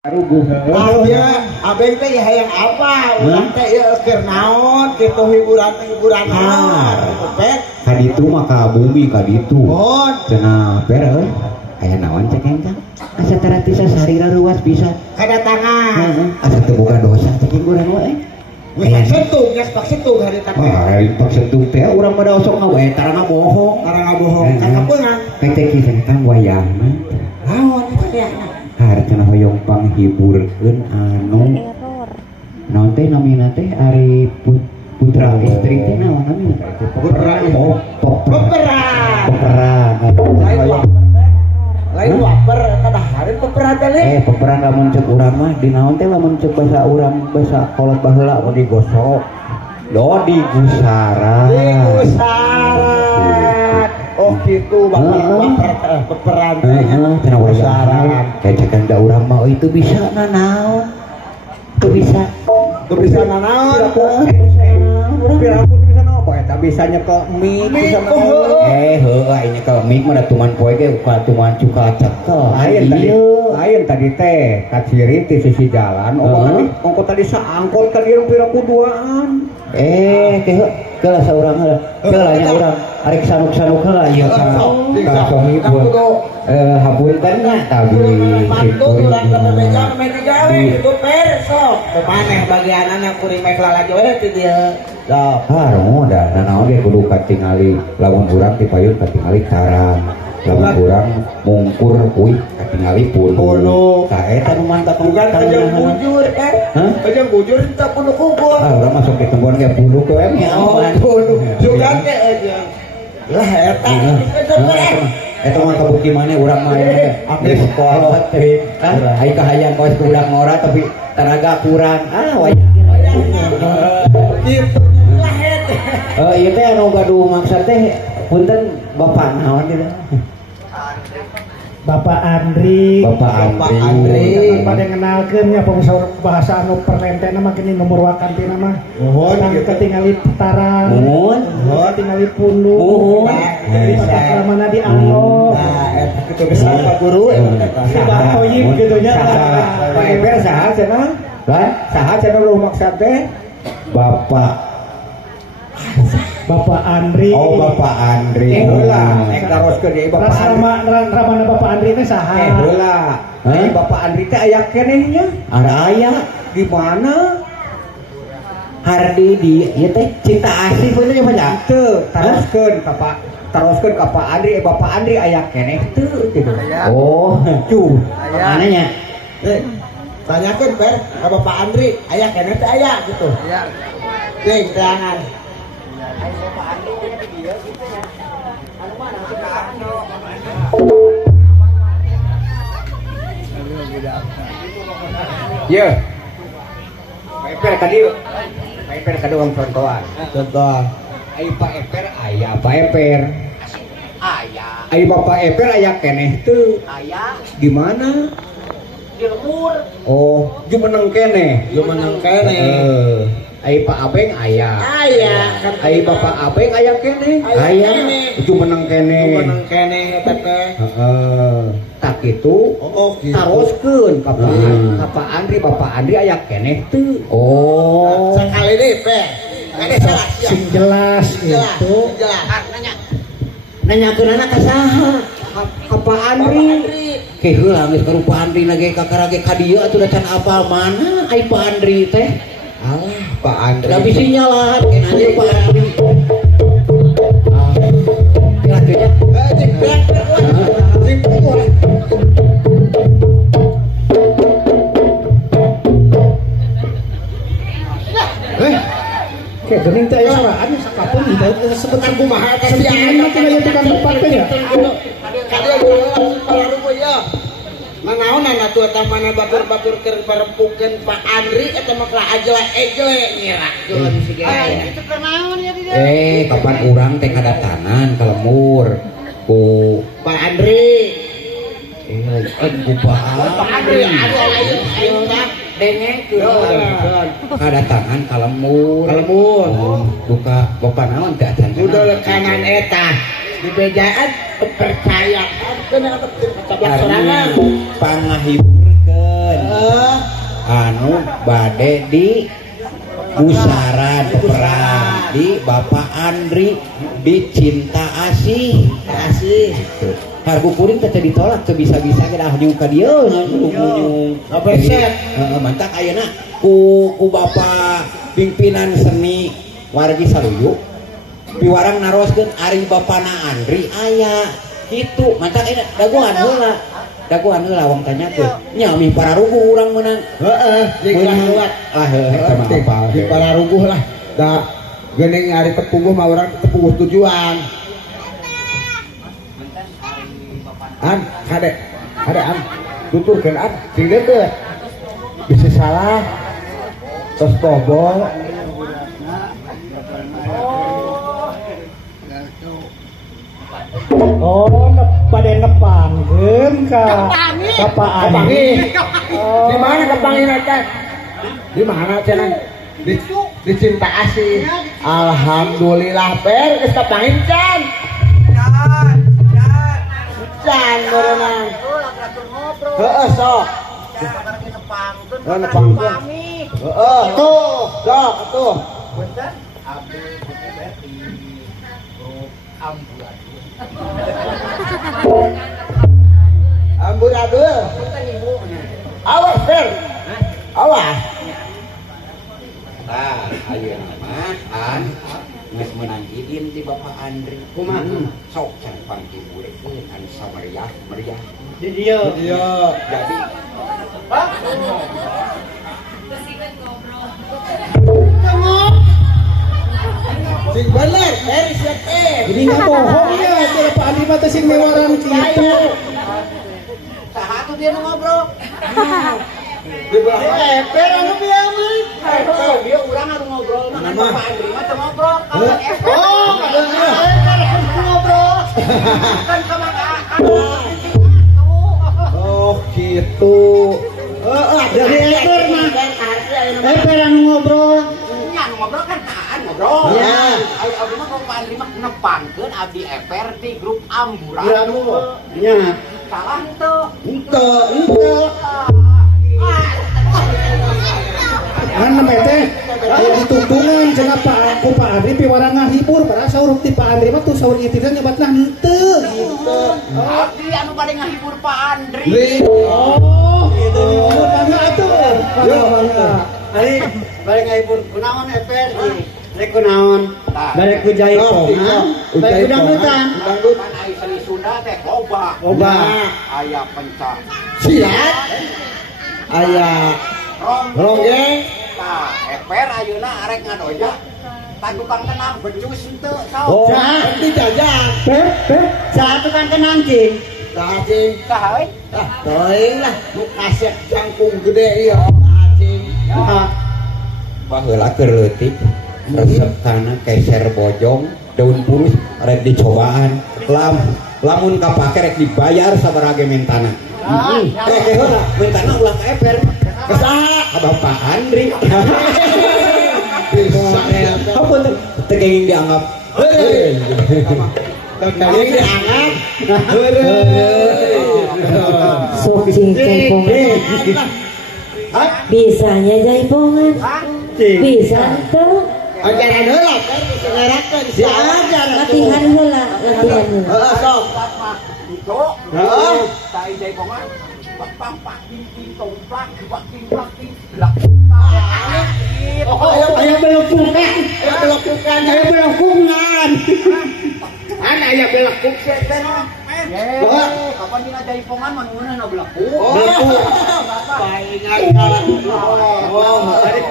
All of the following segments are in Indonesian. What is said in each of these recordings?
Abeng teh hayang apa? Urang teh keur naon kitu hiburan kaditu maka bumi kaditu. Cenah per aya naon cek engkang? Asa tarati sasarira ruas bisa kadatangan. Asa teu boga dosa cek urang we. Aya sentuh, geus pak sentuh hari teh. Hari pak sentuh teh urang pada osok ngawe tarana bohong. Kakapeungan. Teh kieu teh wayahna. Naon wayahna? Hartana hoyong panghiburkeun anu naon teh namina teh ari putra istri teh naon namina teh peperan lain waper kada hari peperan teh peperan lamun ceuk urang mah di naon teh lamun ceuk basa urang basa kolot baheula digosok digusaran oh gitu baper peperan cenah wayahan kecekan da urang mah itu bisa naon teu bisa naon piraku bisa naon poe eta bisa nyekel mik bisa naon heueuh nyekel mik mah tuman poe ge tuman cuka cekel lain tadi teh ka ciri ti sisi jalan ongko tadi saangkot ka dieu piraku duaan keula saurang keula nya urang arek sanuk-sanuk heula ieu ka sohibun hapunten nya tabi itu urang ka meja digawe itu persok maneh bagianana kuring make lalaki we ti dieu harung da nanaon ge kudu katingali lamun urang ti payun katingali karang lamun urang mungkur kuy katingali punu ka eta nu mantap bukan aja bujur aja bujur teu punu kumpul urang masuk ke tembon ge punu ke nya juga teh aja lah eta eta mah kabukti maneh urang mah abdi sekolah teh ai kahayang koes budak ngora tapi tenaga kurang wayah kitu lah eta ieu teh anu gaduh maksud teh punten bapak naon gitu Bapak Andri pada kenalkeun nya pengusaha bahasa anu perlentena mah gini nomor wakantina mah ketingali putaran ketingali punduh di mana di anglo kitu geus apa guru sudah toyib kitu nya Pak Eber saha cenah saha cenah lu maksud teh Bapak Andri. Bapak Andri. Heula, teruskeun deui Bapak Andri. Ramana Bapak Andri teh saha? Heula. Bapak Andri teh aya keneh nya. Ada aya di mana? Hardi di ieu teh cinta asih bener nya banyak. Teu, teruskeun ka Pak Andri, Bapak Andri aya keneh teu gitu. Mana nya? Tanyakeun per ka Bapak Andri, aya keneh teh aya gitu. Aya. Teh terangan. Ya, Pak Eper kadi wong contohan. Ai Pak Eper aya Pak Eper. Ai Bapak Eper aya keneh teu? Aya. Di mana? Di lemur. Jumeneng keneh. Ai Pak Abeng aya. Ai Bapak Abeng aya keneh. Aya. Jumeneng keneh eta teh. Tak kitu. Taroskeun ka Pak Andri, Bapak Andri aya keneh teu? Sakali deui pe. Kade salah sing jelas itu. Nanyakeunana ka saha? Ka Pak Andri. Ke heula geus ka Pak Andri lagi kakarage ka dieu atuh can apal mana ai Pak Andri teh? Alah, Pak Andri. Da bisi nyalah keun anjeun Pak Andri. Kayak gening teh aya soraan sakapeun teh sebentar kumaha teh sebentar teh aya tukang tempat teh ya. Kadeu kalau ya. Manaonan atuh eta mana batur-batur keur parempukeun Pak Andri eta mah lah ajle ngirakeun sigana. Itu kenaon ya di dieu? Kapan urang teh kadatangan ka lemur ku Pak Andri. Ku Pak Andri ada ayeuna dengekeun. Kadatangan ka lemur. Buka bapak naon teh acan. Udah kanan eta. Di bejaan kepercayaan kenapa kecaplok sorangan pangahiburkeun bade di Pusaran perang di Bapak Andri di Cinta Asih harga kuring teh ditolak teu bisa-bisa ge dah nyung ka dieu nyung mantap ayeuna ku Bapak pimpinan seni wargi Saluyu piwarang naroskeun ari bapana Andri aya kitu mantap ayeuna daguan heula wong tanya tuh nya mi pararuguh urang meunang jeung kuat di pararuguh lah da geuning ari tepuguh mah urang tepuguh tujuan an hade an tuturkeun an sing deukeut bisa salah tos bobol pada nepangkeun ka Pak Ani. Di mana kepangina teh? Di mana cenah? Di Cinta Asih. Alhamdulillah per geus kepangin can. Can berenang. Heeh sok. Nepangkeun. Heeh tuh, sok tuh. Punten abdi di grup Amburadul. Awas Fer. Awas. Tah ayeuna mah an geus meunang izin ti Bapak Andri. Kumaha? Sok can panghiburkeun an samariah meriah. Di dieu. Jadi sing bener, siap Jadi nggak bohong ya, kalau Pak Andi mah teh sing mewaran gitu. saha tuh dia ngobrol. Di belah eper anu bieu mah. Kalau dia urang anu ngobrol mah Bapak Andri mah teu ngobrol. Ngobrol. Kan sama Oh gitu. Dari eper mah. Eper anu ngobrol. nya ngobrol kan ngobrol. Iya. Abdi mah Bapak Andri mah nepangkeun abdi eper di grup Amburadul. Nya. Salah henteu. Henteu. Kan namanya teh aya ditungtungan cenah Pak Andri piwarang ngahibur padahal saur ti Pak Andri mah tuh saur ieu teh nyebatna henteu gitu. Abdi anu bade ngahibur Pak Andri. Oh, gitu. Mangga atuh. Mangga. Ari balik ngahibur kunaon eper rek kunaon balik ku jaipongan balik ku dangdutan Kan ai seni Sunda teh loba. Aya pencak. Siap. Aya ronggeng. Tah, eper ayeuna arek ngadoja. Kan tukang kenang becus henteu Oh, saos. nanti jajan. saat tukang kenang cing Cacing. Saha euy? Teuing lah, nu kasep cangkung gede ieu. Cacing. Baheula keur leutik. Resep kana keser bojong, daun purus rek dicobaan. Lamun kapake rek dibayar sabaraha mentana. Rek heula mentana ulah ka eper. Kesaha? Ka Bapak Andri. Bisa ya. Apa teh tegeng dianggap. Tadi diangat. Sok cing jaipongan. Bisanya jaipongan. Bisa tuh. Ajaran heula kan disengerakeun diajar. Latihan heula. Heeh, sok. Itu. Heeh. Tai jaipongan. Pang ting tomplak, plak ting blak. Ayo belokukan. Ayo belokungan. Ana aya belekuk teh mah. Kapan dina jaipongan manungna na blakuk. Palingan kalah.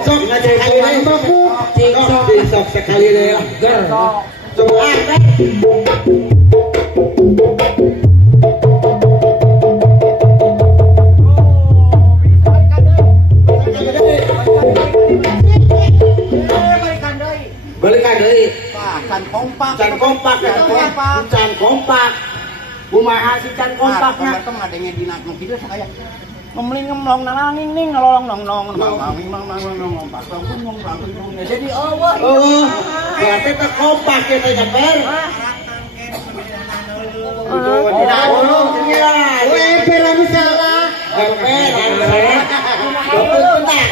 Sok ngajaipongan bakuk. Sok sekali deui lah. Ger. Sok balikan deui. Can kompak. Can kompak. Kumaha si can kompakna? Eta mah adenge dina nu kieu sakaya. Ngemling ngemlong nalanging ning ngalolong nong jadi eueuh. Oh, berarti teh kompak ya teh Japer. Eper anu salah. Eper anu salah.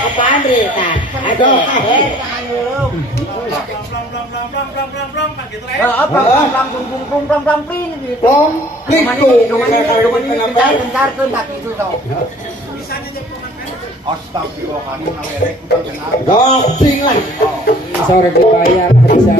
Bapak Andri tah. Aduh. Gocing lah. Sore dibayar bisa.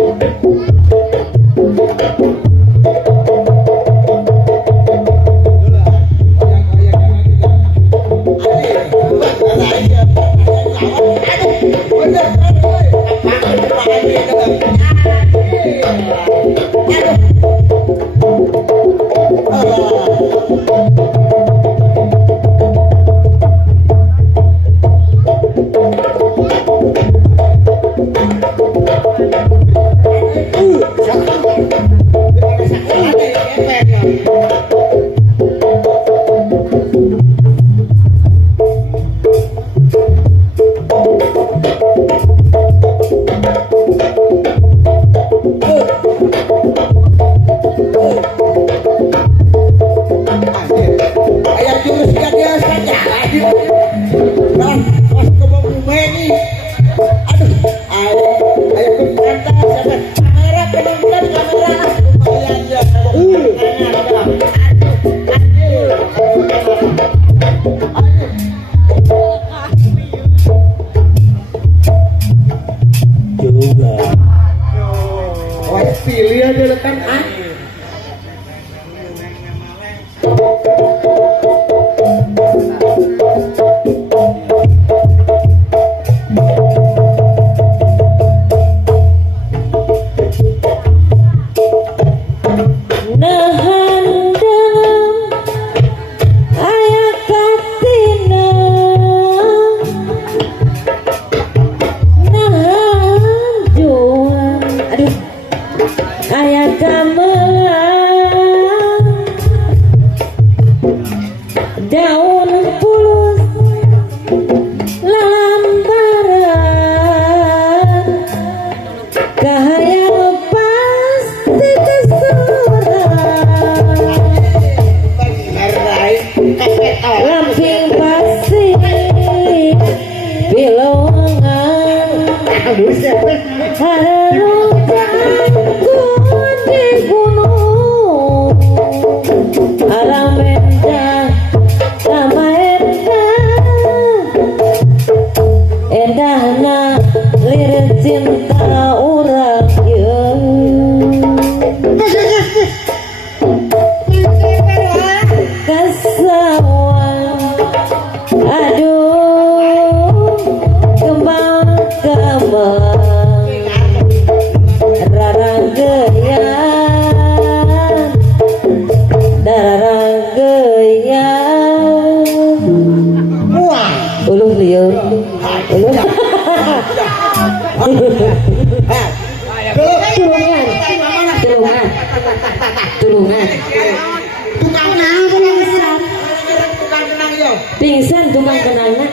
Pingsan tukang kenangna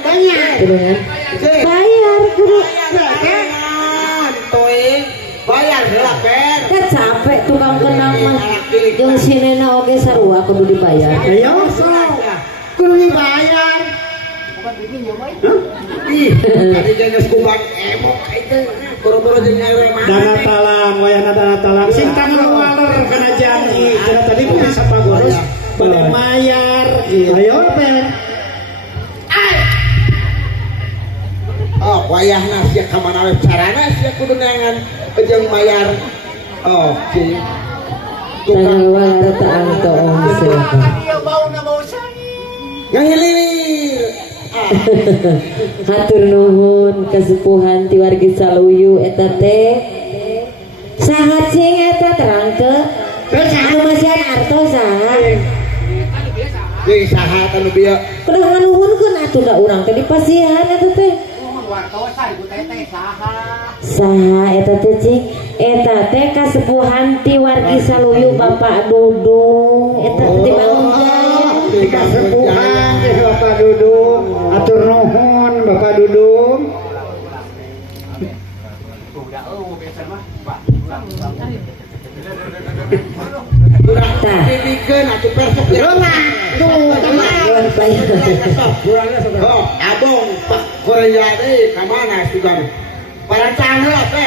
tulungan bayar kudu bayar heula per kan capek tukang kenang mah jeung sinena oge sarua kudu dibayar ayo kudu dibayar ih tadi geus kuban emok itu boro-boro jeung ngewe mah dana talang wayahna dana talang sing tanggal waler kana janji tadi bisa pagurus bade mayar ayo per wayahna sia ka mana we carana sia kudu neangan jeung mayar oke tanggal waler ta angto omset ngahilir hatur nuhun kasepuhan ti wargi Saluyu eta teh saha cing eta terangkeun anu masihan artos saha jeung saha anu bieu kudu nganuhunkeun atuh da urang teh dipasihan eta teh saha eta teh cing eta teh kasepuhan ti wargi Saluyu Bapak Dudung eta ti Bangun di kasepuhan di Bapak Dudung atur nuhun Bapak Dudung tah dibikeun atuh persuk tuh abong Korea deh, kemana sudah? Para canggung apa?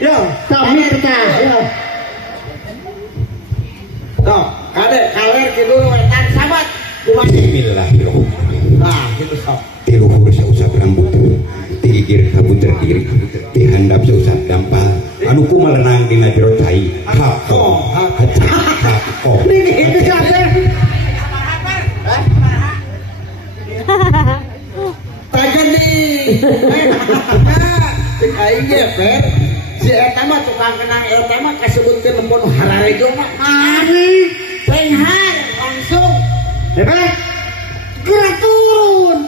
Yo, kami kita. Yo. Tuh, kadek kaler gitu wetan sahabat. Kumaha? Bismillahirrahmanirrahim. Nah, gitu sok. Tiluhur sausap rambut, tigigir kabut terdiri, dihandap sausap dampal, anu kumaha lenang dina jero cai. Hako. Ini itu siapa? Tajan nih. Cek aing ge, Fer. Si eta mah tukang kenang eta mah kasebutkeun lempun hararejo mah. Ani, Penghar langsung. hebat. Gerak turun.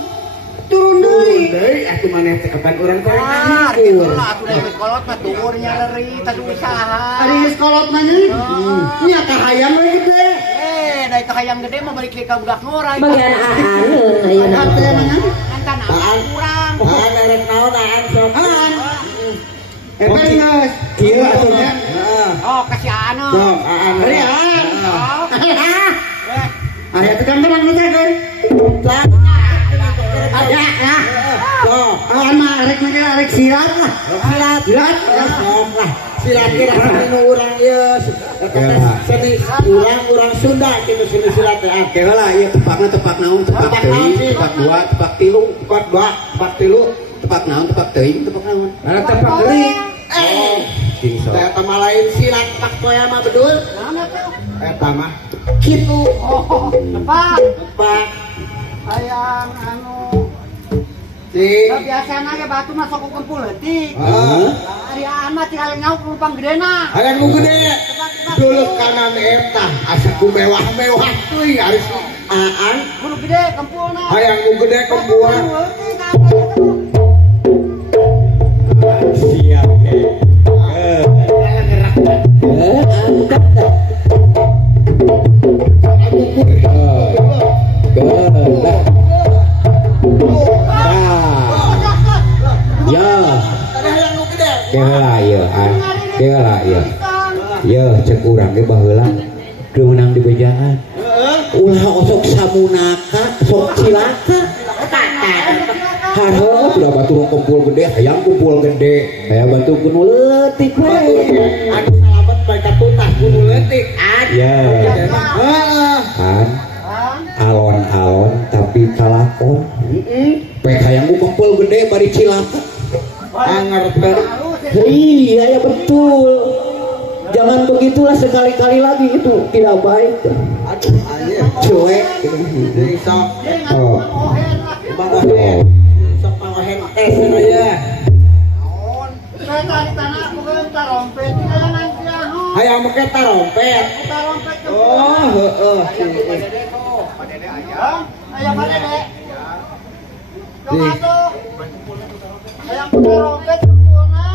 Turun deui. Deui atuh maneh teh kapan urang Atuh dewe kolot mah turunnya dari tadi usaha. Ari geus kolot mah nya. Nya kahayang we gede. Dari kahayang gede mah balik ke budak ngorang. bagian aaneun ayeuna Kan aan kurang. Aan arek naon aan sok. Hebat geus. Kieu atuh nya. Oh, kasih anu. Sok aan. Ari aan. Aya tukang teman lu teh. Ada ya. Sok. Aan mah arek silat lah. Silat. Silat kira anu urang ieu seni urang Sunda kitu seni silat teh. Kira lah, iya tepakna tepak naon, tepak teuing, tepak dua, tepak tilu, Tepat ba, tepat tilu. tepak naon, tepak teuing, tepak naon. Ada tepak geuning. Insya Allah. Eta mah lain silat pak toya mah bedul. Mana tuh? Eta mah Kitu. Oh, tepat. tepat Hayang anu. si Biasana ge batu masuk ke kempul leutik. ah Ari aan mah tinggal nyauk penumpang gedena. aya nu gede. Dulu kanan eta asa ku mewah-mewah teuing ari si aan. Kudu gede kempulna. Hayang nu gede kembuan. Siap. Ya, Ada hayang nu gede. kira ya, kira ya. Ya, cek urang ge baheula teu meunang di bejaan. Ulah osok samunaka, sok cilaka. Hareup udah batu kumpul gede, hayang kumpul gede. Aya batu kuno leutik we. Anu salamet bae katutas kudu leutik. Ya, Heeh. kan alon-alon tapi kalakon. Pek hayang kumpul gede bari cilaka. Angerteu. Iya ya betul. Jangan begitulah sekali-kali lagi, itu tidak baik. Aduh anjir. Cuek. Deui sok Oh. pangohen. Sok pangohen teh saya. Saya tadi tanah aku kan tarompet tinggal nanti aho. Hayang make tarompet. Tarompet ke Oh, heeh. Padede ayam. Ayam padede. Tomato. Ayam tarompet kempulna.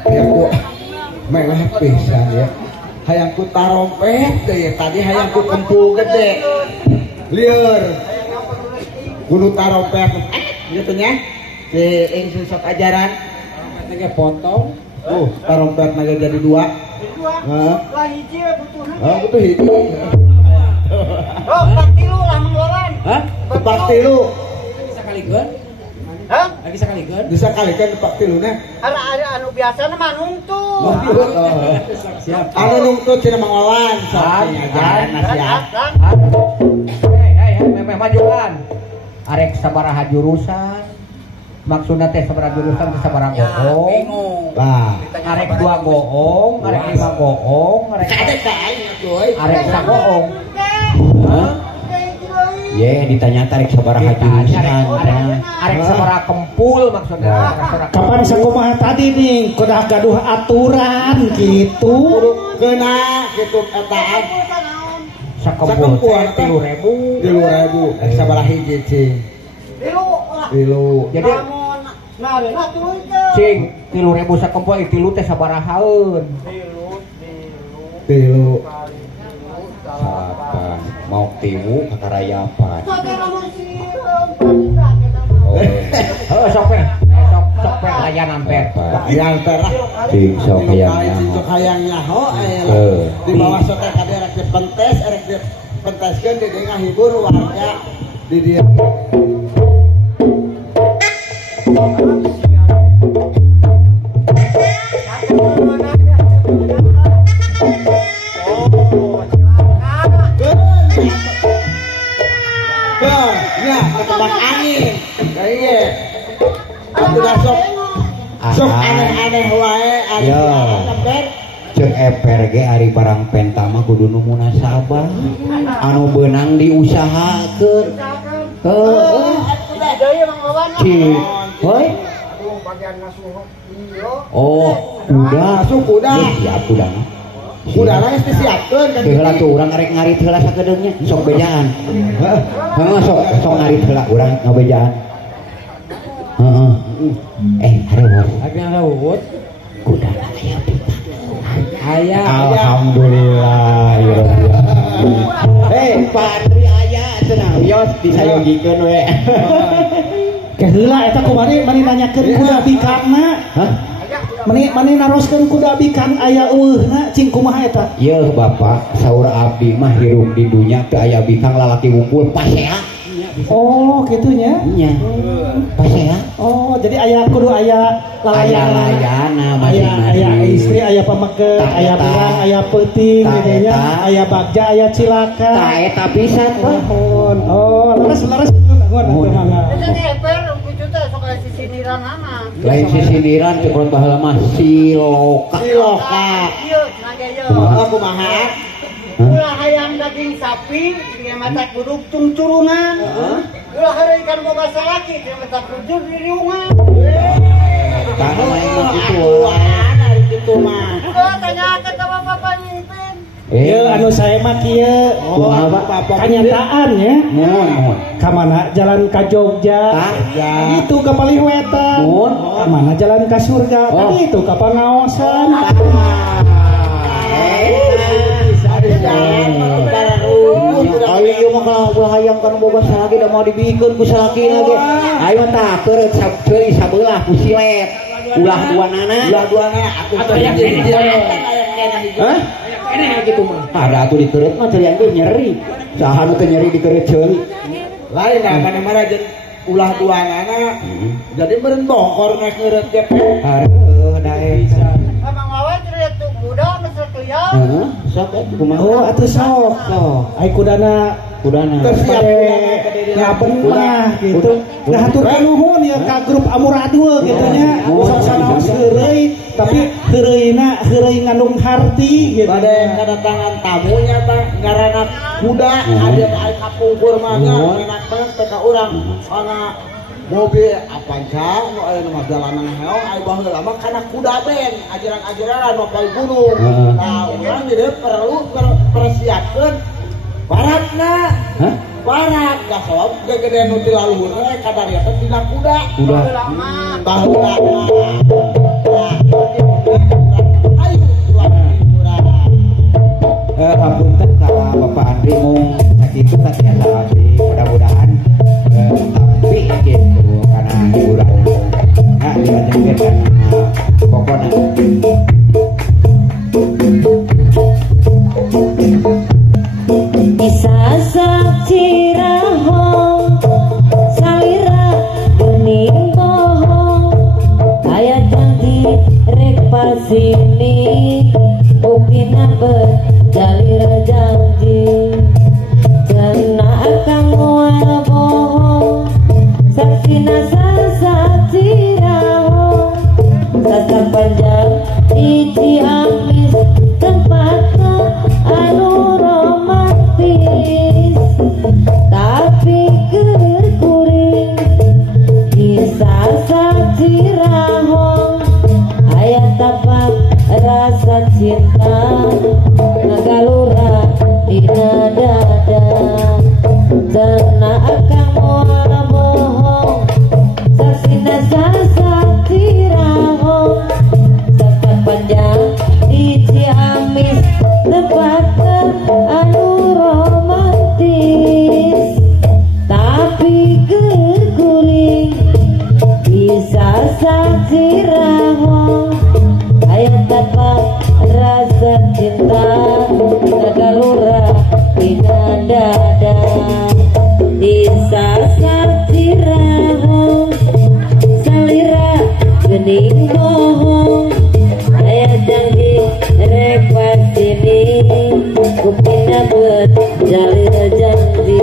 Ya ku mewah pisan ya. Hayang ku tarompet teh tadi hayang ku kempul gede. Lieur. Kudu tarompet. Gitu nya. Si ing sok ajaran. Tege potong. Tarompet naga jadi dua. Heeh. Lah hiji butuhna. Oh, betul hiji. Oh, 4 kilo lah mengloran. Hah? Tepak tilu. Bisa kalikeun? Hah? Lagi sakalikeun? Bisa kali kan tepak tiluna. Ada anu biasa mah nungtu. Siap. Anu nungtut cenah Mang Wawan. Sok ajaran nasihat. Hei, memeh majuan. Arek sabaraha jurusan. Maksudna teh sabaraha jurusan teh sabaraha goong. Bah. Arek 2 goong, arek 5 goong, arek Kade ka aing atuh. arek sagoong. Hah? Ye, ditanya tarik sabaraha jurusan. Arek sabaraha kempul maksudnya. Kapan sakumaha tadi nih kudah gaduh aturan gitu. Keuna kitu etaan. Sakempul teh 3.000. 3.000 sabaraha hiji cing. Tilu. Jadi cing 3.000 sakempul tilu teh sabarahaeun. Tilu. Apa? Mau timu kakarayapan. Heuh sok pe. Sok pe layanan pe. Yang terah. Cing sok hayangnya. Cing hayang nyaho di bawah sok kade rek dipentes, rek dipenteskeun di ngahibur warga di dia. Iya. Atuh sok. Sok aneh-aneh wae anu sampean. Cek eper ge ari barang penta mah kudu nu munasabah. Anu beunang diusahakeun. Heeh. Budaya Mang Wawan. Hoi. Bagian ngasuh. Oh, kuda. Masuk kuda. Siap kuda mah. Kuda lah geus disiapkeun kan. Heula tuh urang arek ngarit heula sakedeungnya sok bejaan. Heeh, sok ngarit heula urang ngabejaan. Heeh. Hareuwut. Kuda aya pita. Aya. Alhamdulillah ya Rabbil alamin. Pak Andri aya cenah wios disayogikeun we. Keheula eta kumari mani nanyakeun kuda bikangna. Hah? Mani naroskeun kuda bikang aya eueuhna cing kumaha eta? Ieu Bapak, saur abdi mah hirup di dunya teu aya bikang lalaki ngumpul pasea. Oh, gitunya. Nya. Pasea. Oh, jadi aya kudu aya layana masing-masing. Aya istri, aya pameke, aya pirang, aya peuting gitu nya. Aya bagja, aya cilaka. Ta eta pisan Pak. Oh, leres ngun mangga. Eta teh eper kucu teh sok aya sisiniran ana. Lain sisiniran teh kurang baheula mah siloka. Ieu cenah ge ieu. Kumaha? Ulah hayang daging sapi, dia mata kuduk tungturungan. Ulah hari ikan boga salaki, dia mata kuduk di riungan. Karena lain begitu. Dari kitu mah. Oh, tanyakeun ka Bapak Nyimpin. Ieu anu sae mah kieu. Kanyataan ya. Mohon. Ka mana jalan ka Jogja? Itu ka Paliwetan. Ka mana jalan ka surga? Kan itu ka Pangaosan. Ayo ieu mah kalau hayang kan boga salaki da mau dibikeun ku salaki lagi. Ayo tah keur deui sabelah ku silet. Ulah duanana aku aya kene. Hah? Kene kitu mah. Ada atuh dikeureut mah teu aya nyeri. Saha nu teu nyeri dikeureut ceuli. Lain da mana jeung ulah duanana. Jadi meureun bongkor na keureut ge. Hareuh da eta. Abang Wawan cerita tuh kuda mesra tuh ya. Heeh, sok kumaha? Oh, atuh sok. Ai kudana Tersiap ngaben mah gitu. Nah, hatur nuhun ya ka grup Amuradul gitu nya. Sok sanaos heureuy, tapi heureuy ngandung harti gitu. Bade kedatangan tamunya tah ngaranna kuda aya kapungkur mah enak banget teh ka urang. Soalna mobil Avanza nu aya nu jalanan heong aya baheula mah kana kuda ben ajaran-ajaran nu ka gunung. Nah, urang jadi perlu persiapkeun baratna. Hah? Barat gak sob gede nu ti laluhur teh kadarieukeun dina kuda. Baheula. Hapunten ka Bapak Andri mung sakitu kan biasa abdi mudah-mudahan tapi gitu karena hiburan nah diajengkeun pokona Isasak cirahong salira bening bohong kayak janji rek pasini upina berjalir janji cenah akan moal bohong saksina sasak cirahong sasak panjang iji amis tempat anu romantis tapi kerkuring kisah sajirahong ayat tapak rasa cinta ngagalura dina dada cenah akan moal bohong saksina sajirahong sasak panjang iji amis tempat anu romantis tapi gerguling bisa sajirahong ayat tapak rasa cinta nagalura dina dada bisa sajirahong salira gening bohong ayat janji rek pasini kupina buat jalir janji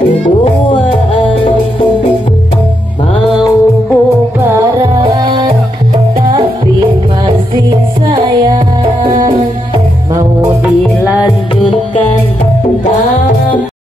berduaan mau bubaran tapi masih sayang mau dilanjutkan.